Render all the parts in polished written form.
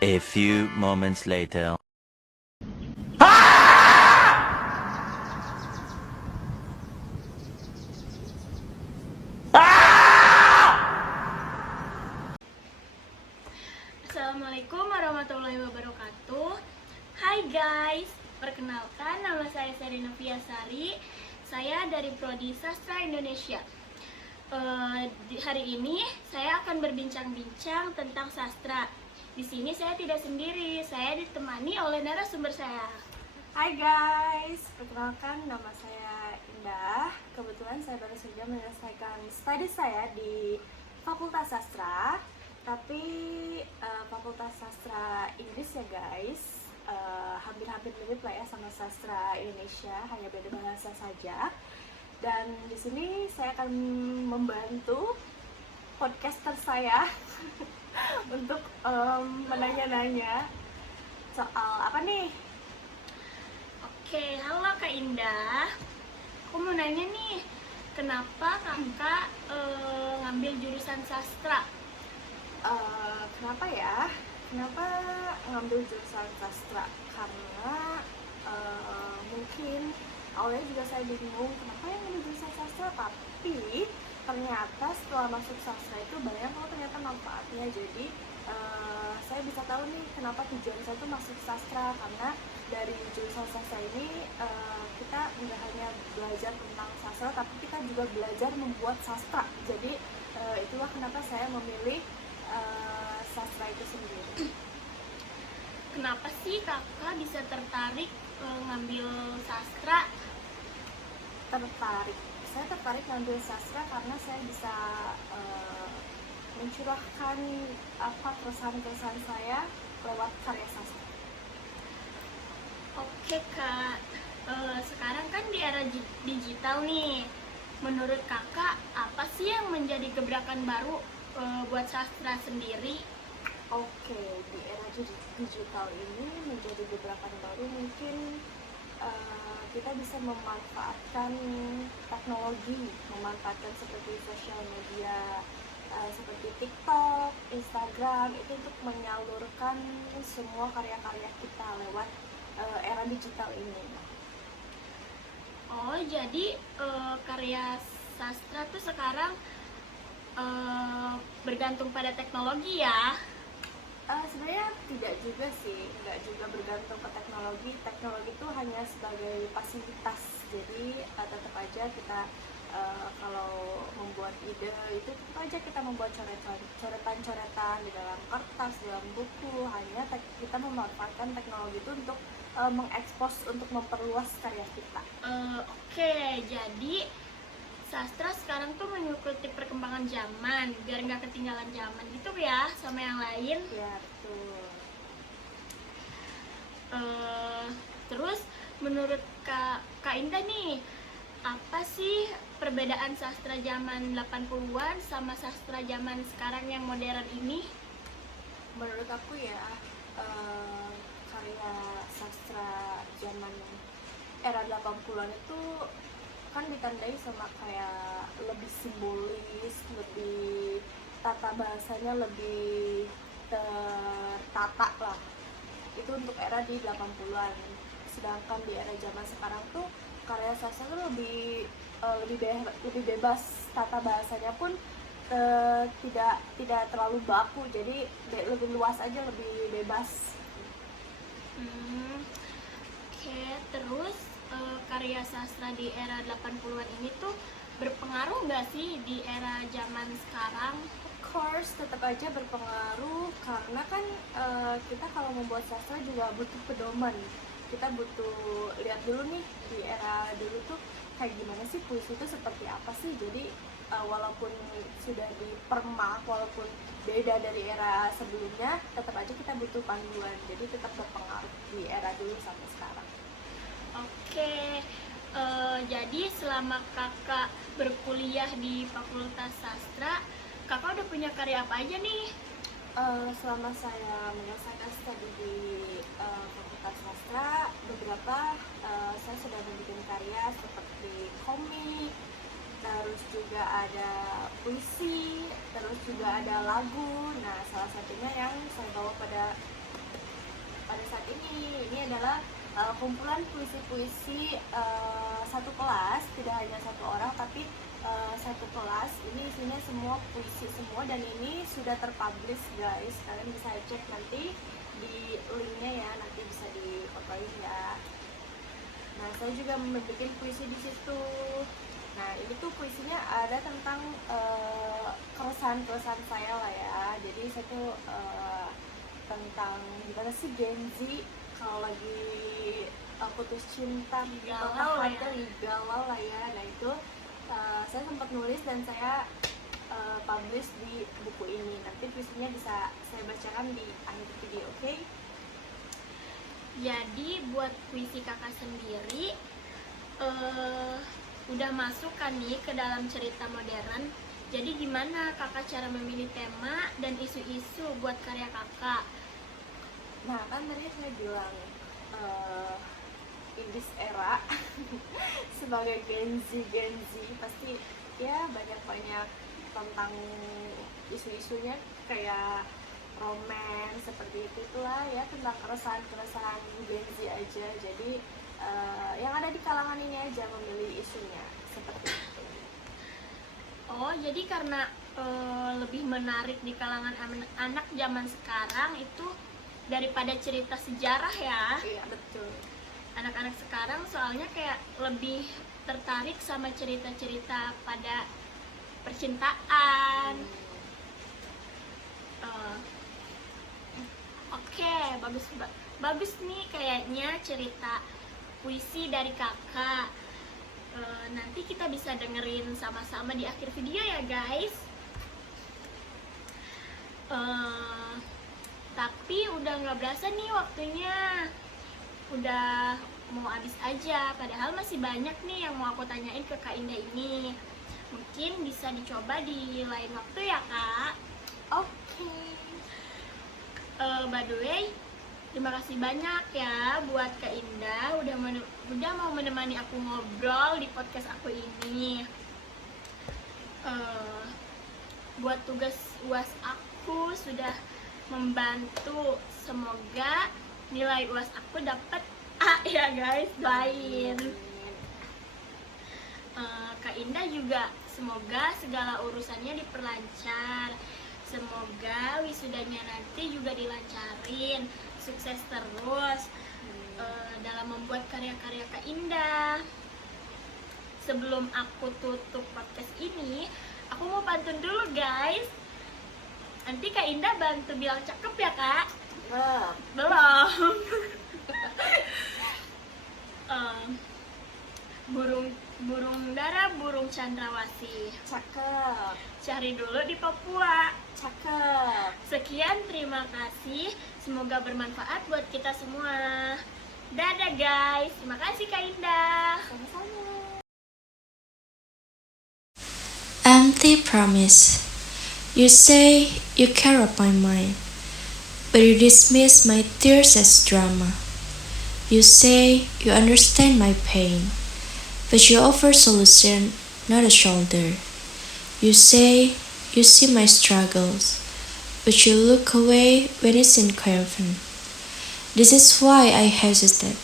A few moments later. Assalamualaikum warahmatullahi wabarakatuh. Hai guys, perkenalkan nama saya Serina Fiasari. Saya dari Prodi Sastra Indonesia. Hari ini saya akan berbincang-bincang tentang sastra. Di sini saya tidak sendiri, saya ditemani oleh narasumber saya. Hai guys, perkenalkan nama saya Indah. Kebetulan saya baru saja menyelesaikan studi saya di Fakultas Sastra, tapi Fakultas Sastra Inggris ya guys. Hampir-hampir mirip lah ya sama sastra Indonesia, hanya beda bahasa saja. Dan di sini saya akan membantu podcaster saya untuk menanya-nanya soal apa nih? Oke, halo Kak Indah. Aku mau nanya nih, kenapa kakak ngambil jurusan sastra? Kenapa ya? Kenapa ngambil jurusan sastra? Karena mungkin awalnya juga saya bingung kenapa yang ngambil jurusan sastra, tapi ternyata setelah masuk sastra itu banyak kok ternyata manfaatnya. Jadi saya bisa tahu nih kenapa tujuan saya tuh masuk sastra, karena dari jurusan sastra ini kita nggak hanya belajar tentang sastra, tapi kita juga belajar membuat sastra. Jadi itulah kenapa saya memilih sastra itu sendiri. Kenapa sih kakak bisa tertarik ngambil sastra? Saya tertarik ngambil sastra karena saya bisa mencurahkan keresahan saya lewat karya sastra. Oke Kak, sekarang kan di era digital nih. Menurut kakak, apa sih yang menjadi gebrakan baru buat sastra sendiri? Oke, di era digital ini menjadi gebrakan baru mungkin kita bisa memanfaatkan teknologi, memanfaatkan seperti sosial media, seperti TikTok, Instagram, itu untuk menyalurkan semua karya-karya kita lewat era digital ini. Oh, jadi karya sastra tuh sekarang bergantung pada teknologi ya? Sebenarnya tidak juga sih, nggak juga bergantung ke teknologi. Teknologi itu hanya sebagai fasilitas. Jadi tetap aja kita kalau membuat ide itu tetap aja kita membuat coretan-coretan di dalam kertas, di dalam buku. Hanya kita memanfaatkan teknologi itu untuk mengekspos, untuk memperluas karya kita. Oke, jadi sastra sekarang tuh mengikuti perkembangan zaman biar nggak ketinggalan zaman gitu ya sama yang lain. Ya, betul. Terus menurut Kak Indah nih, apa sih perbedaan sastra zaman 80-an sama sastra zaman sekarang yang modern ini? Menurut aku ya, karya sastra zaman era 80-an itu kan ditandai sama kayak lebih simbolis, lebih tata bahasanya lebih tertata lah. Itu untuk era di 80-an. Sedangkan di era zaman sekarang tuh karya sastra tuh lebih bebas, tata bahasanya pun tidak terlalu baku, jadi lebih luas aja, lebih bebas. Oke, terus karya sastra di era 80-an ini tuh berpengaruh nggak sih di era zaman sekarang? Of course, tetap aja berpengaruh, karena kan kita kalau membuat sastra juga butuh pedoman. Kita butuh lihat dulu nih di era dulu tuh kayak gimana sih puisi itu, seperti apa sih. Jadi walaupun sudah dipermak, walaupun beda dari era sebelumnya, tetap aja kita butuh panduan. Jadi tetap berpengaruh di era dulu sampai sekarang. Oke, jadi selama kakak berkuliah di Fakultas Sastra, kakak udah punya karya apa aja nih? Selama saya menyelesaikan studi di Fakultas Sastra, beberapa saya sudah membuat karya seperti komik, terus juga ada puisi, terus juga ada lagu. Nah, salah satunya yang saya bawa pada pada saat ini. Ini adalah kumpulan puisi-puisi satu kelas, tidak hanya satu orang tapi satu kelas. Ini isinya semua puisi semua, dan ini sudah terpublish guys. Kalian bisa cek nanti di linknya ya, nanti bisa dikotoin ya. Nah, saya juga membuat puisi di situ. Nah, ini tuh puisinya ada tentang keresahan-keresahan saya lah ya. Jadi saya tuh tentang gimana sih Gen Z kalau lagi putus cinta, Galau lah ya. galau lah ya. Nah itu saya sempat nulis dan saya publish di buku ini. Nanti puisinya bisa saya bacakan di akhir video, oke? Jadi buat puisi kakak sendiri udah masuk kan nih ke dalam cerita modern. Jadi gimana kakak cara memilih tema dan isu-isu buat karya kakak? Nah, kan tadi saya bilang in this era sebagai Gen Z pasti ya banyak tentang isu-isunya kayak romance seperti itulah ya, tentang keresahan Gen Z aja. Jadi yang ada di kalangan ini aja memilih isunya seperti itu. Oh, jadi karena lebih menarik di kalangan anak zaman sekarang itu daripada cerita sejarah ya. Iya, betul. Anak-anak sekarang soalnya kayak lebih tertarik sama cerita-cerita pada percintaan. Oke, bagus nih kayaknya cerita puisi dari kakak. Nanti kita bisa dengerin sama-sama di akhir video ya guys. Tapi udah nggak berasa nih waktunya, udah mau habis aja. Padahal masih banyak nih yang mau aku tanyain ke Kak Indah ini. Mungkin bisa dicoba di lain waktu ya kak. Oke. By the way, terima kasih banyak ya buat Kak Indah udah mau menemani aku ngobrol di podcast aku ini. Buat tugas UAS aku sudah membantu, semoga nilai UAS aku dapat A ya guys, doain. Kak Indah juga semoga segala urusannya diperlancar, semoga wisudanya nanti juga dilancarin, sukses terus dalam membuat karya-karya Kak Indah. Sebelum aku tutup podcast ini, aku mau pantun dulu guys. Nanti Kak Indah bantu bilang cakep ya kak? Belum. Burung dara, burung cendrawasih, Cakep. cari dulu di Papua. Cakep. Sekian, terima kasih. Semoga bermanfaat buat kita semua. Dadah guys, terima kasih Kak Indah. Sama-sama. Empty promise. You say you care of my mind, but you dismiss my tears as drama. You say you understand my pain, but you offer solution, not a shoulder. You say you see my struggles, but you look away when it's in question. This is why I hesitate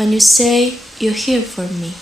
when you say you're here for me.